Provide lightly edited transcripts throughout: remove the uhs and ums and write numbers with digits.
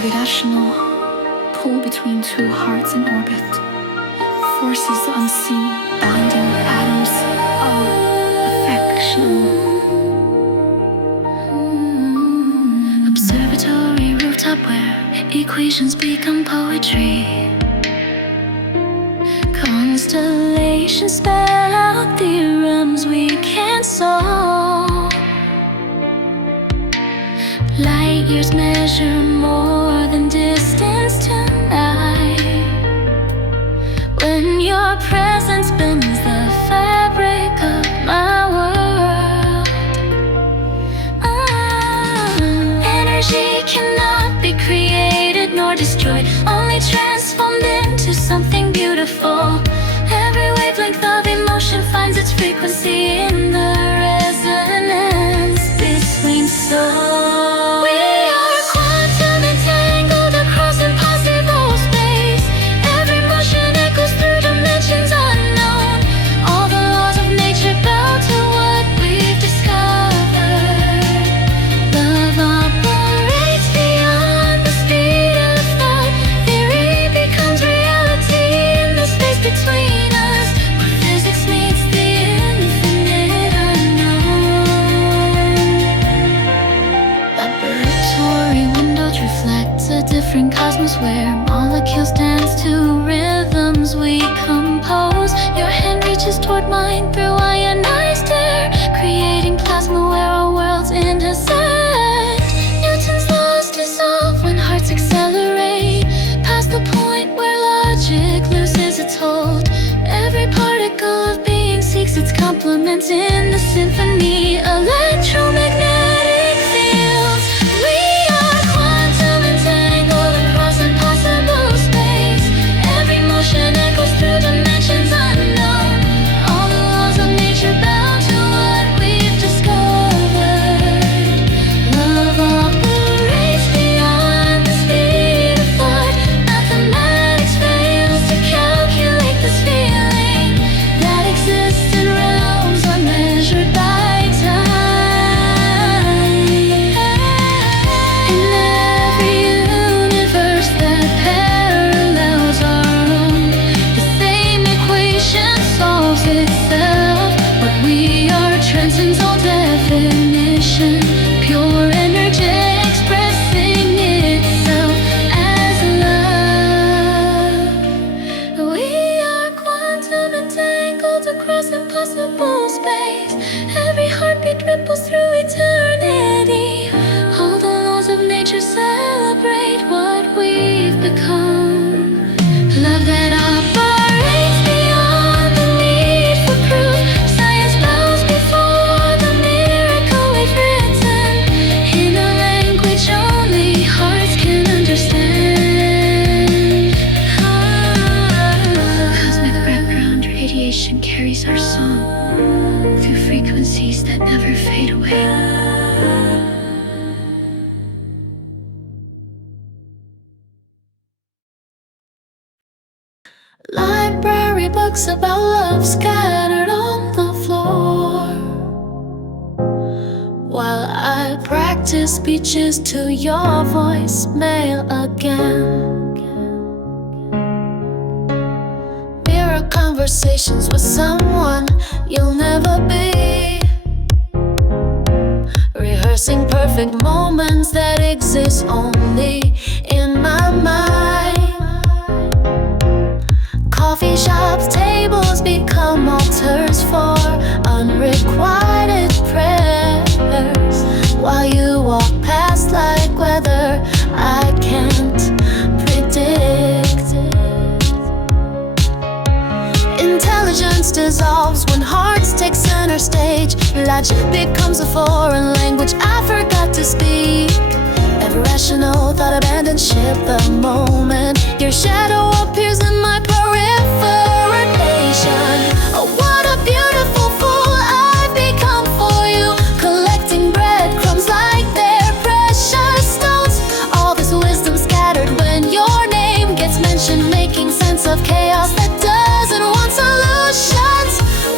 gravitational pull between two hearts in orbit, forces unseen binding atoms of affection. Observatory rooftop where equations become poetry. Constellations spell out theorems we can't solve. Light years measure more than distance tonight. When your presence bends the fabric of my world. Energy cannot be created nor destroyed, only transformed into something beautiful. Every wavelength of emotion finds its frequency in the resonance between souls. Different cosmos where molecules dance to rhythms we compose. Your hand reaches toward mine through ionized air, creating plasma where our worlds intersect. Newton's laws dissolve when hearts accelerate, past the point where logic loses its hold. Every particle of being seeks its complement in the symphony. Electromagnetic fields. Echoes through dimensions unknown. All the laws of nature bow to what we've discovered. Love operates beyond the speed of thought. Mathematics fails to calculate this feeling that exists in realms unmeasured by time. In every universe that parallels our solves itself. What we are transcends all definition. Pure energy expressing itself as love. We are quantum entangled across impossible space. Every heartbeat ripples through eternity. All the laws of nature celebrate what we've become. Love that operates beyond the need for proof. Science bows before the miracle we've written in a language only hearts can understand. Cosmic background radiation carries our song through frequencies that never fade away. Library books about love scattered on the floor, while I practice speeches to your voicemail again. Mirror conversations with someone you'll never be, rehearsing perfect moments that exist only in my mind. Coffee shops, tables become altars for unrequited prayers, while you walk past like weather I can't predict. Intelligence dissolves when hearts take center stage. Logic becomes a foreign language I forgot to speak. Every rational thought abandons ship the moment your shadow appears in my proliferation. Oh, what a beautiful fool I've become for you, collecting breadcrumbs like they're precious stones. All this wisdom scattered when your name gets mentioned, making sense of chaos that doesn't want solutions.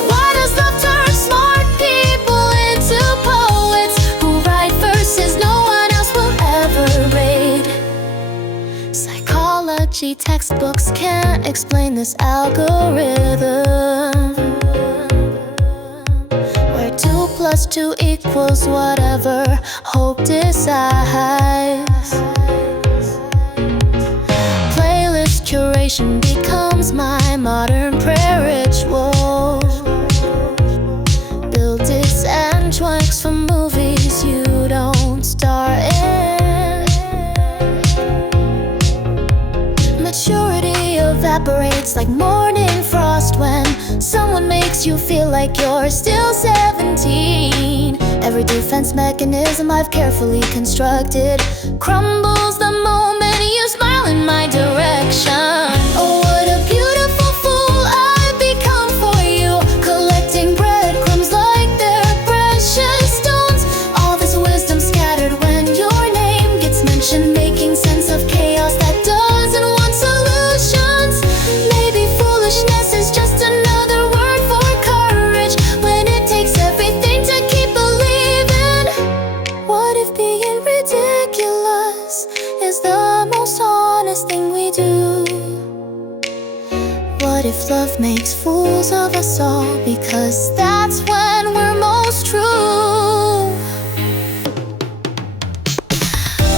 Why does love turn smart people into poets who write verses no one else will ever read? biology textbooks can't explain this algorithm, where 2 + 2 equals whatever hope decides. Playlist curation becomes my modern prayer ritual. Build its and tracks from movies you don't star in. Maturity evaporates like morning frost when someone makes you feel like you're still 17. Every defense mechanism I've carefully constructed crumbles the moment you smile in my direction. Oh, what a beautiful fool I've become for you, collecting breadcrumbs like they're precious stones. All this wisdom scattered when your name gets mentioned, making sense of chaos that doesn't want solutions. Maybe foolishness is just another word for courage when it takes everything to keep believing. What if being ridiculous is the most honest thing we do? What if love makes fools of us all, because that's when we're most true?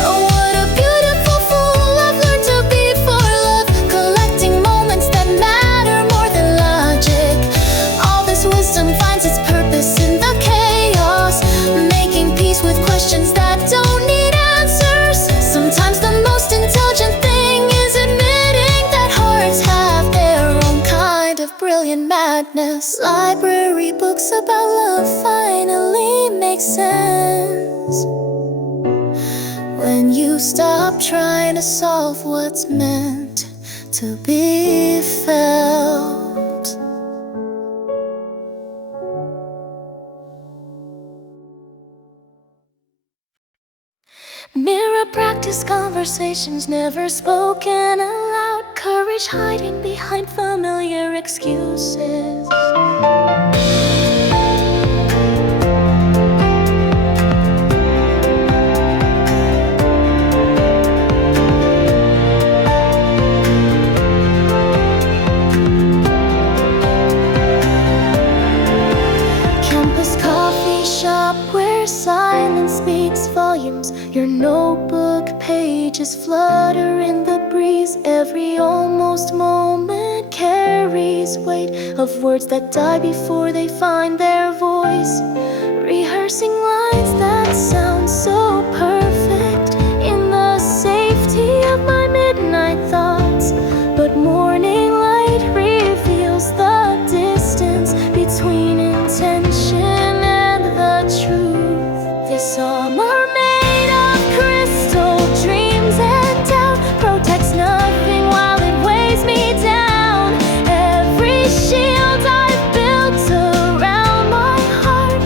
Oh, what a beautiful fool I've learned to be for love, collecting moments that matter more than logic. All this wisdom finds its purpose in the chaos, making peace with questions that don't need answers. Sometimes the most intelligent thing is admitting that hearts have their own kind of brilliant madness. Library books about love finally make sense when you stop trying to solve what's meant to be felt. Mirror practice conversations never spoken aloud, courage hiding behind familiar excuses. Campus coffee shop where silence speaks volumes. Your notebook pages flutter in the breeze. Every almost moment carries weight of words that die before they find their voice. Rehearsing lines that sound so perfect in the safety of my midnight thoughts, but morning light reveals the distance between intention and the truth. This summer made of crystal dreams and doubt protects nothing while it weighs me down. Every shield I've built around my heart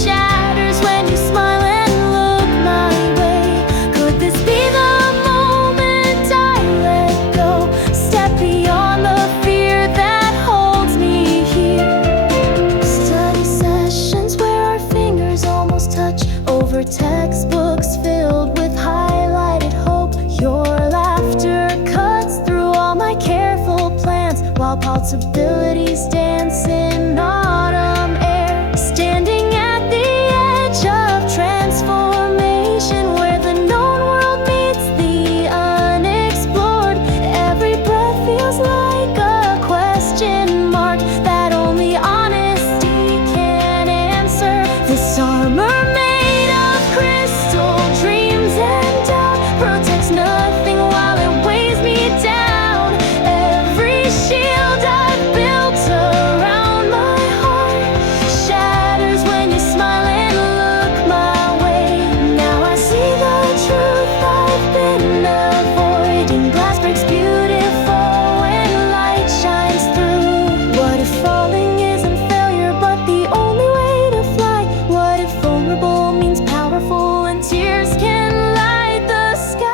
shatters when you smile and look my way. Could this be the moment I let go, step beyond the fear that holds me here? Study sessions where our fingers almost touch over textbooks filled with highlighted hope. Your laughter cuts through all my careful plans, while possibilities dance in autumn air. Standing at the edge of transformation, where the known world meets the unexplored. Every breath feels like a question mark that only honesty can answer. This armor made of crystal dreams and doubt protects nothing while it weighs me down. Every shield I've built around my heart shatters when you smile and look my way. Now I see the truth I've been avoiding. Glass breaks beautiful when light shines through. What if falling isn't failure but the only way to fly? What if vulnerable means powerful and tears can light the sky?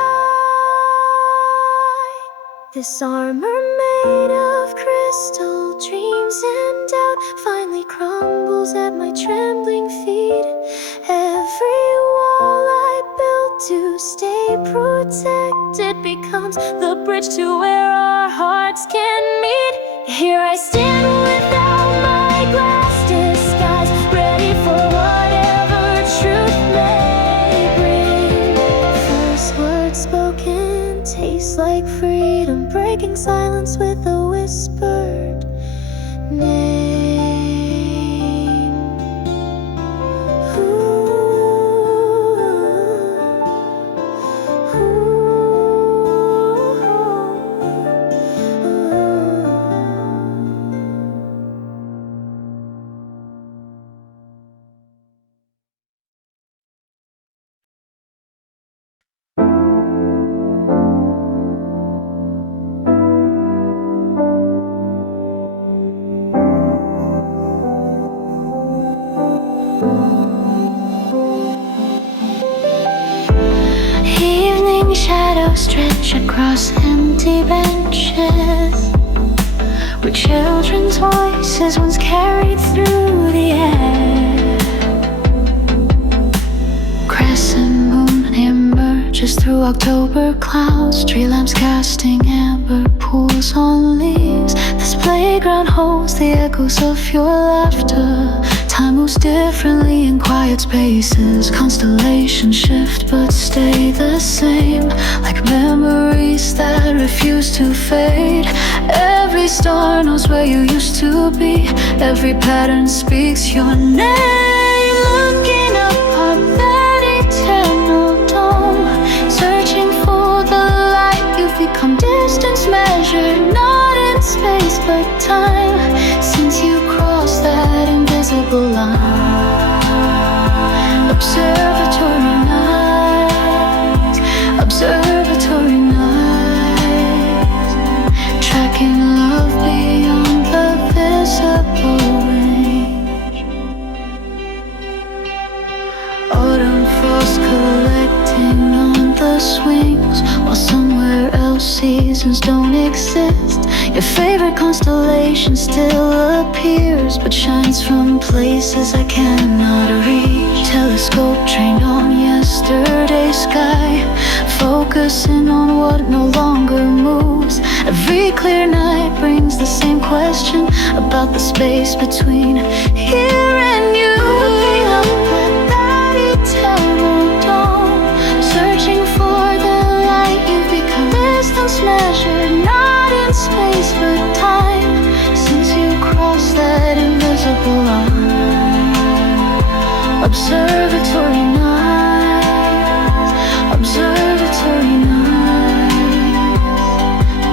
This armor made of crystal dreams and doubt finally crumbles at my trembling feet. Every wall I built to stay protected becomes the bridge to where our hearts can meet. Here I stand without my glass disguise, ready for whatever truth may bring. First words spoken taste like freedom, breaking silence with a whispered name. Evening shadows stretch across empty benches, where children's voices once carried through the air. Crescent moon emerges through October clouds, tree lamps casting amber pools on leaves. This playground holds the echoes of your laughter. Time moves differently in quiet spaces. Constellations shift but stay the same, like memories that refuse to fade. Every star knows where you used to be. Every pattern speaks your name. Looking upon that eternal dome, searching for the light. You've become distance measured, not in space but time, since you crossed that invisible line. Observatory nights, observatory nights, tracking love beyond the visible range. Autumn frost collecting on the swings, while somewhere else seasons don't exist. Your favorite constellation still appears, but shines from places I cannot reach. Telescope trained on yesterday's sky, focusing on what no longer moves. Every clear night brings the same question about the space between here and you. Looking up at that eternal dome, searching for the light. You've become distance measured, not in space but time, since you crossed that invisible line. Observatory nights, observatory nights,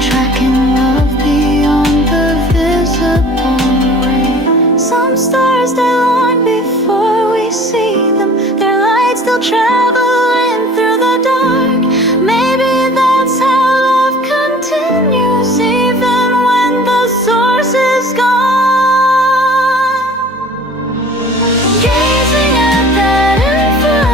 tracking love beyond the visible range. Some stars die long before we see them, their light still traveling through the dark. Maybe that's how love continues, even when the source is gone. Gazing at that infinite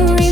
Observatory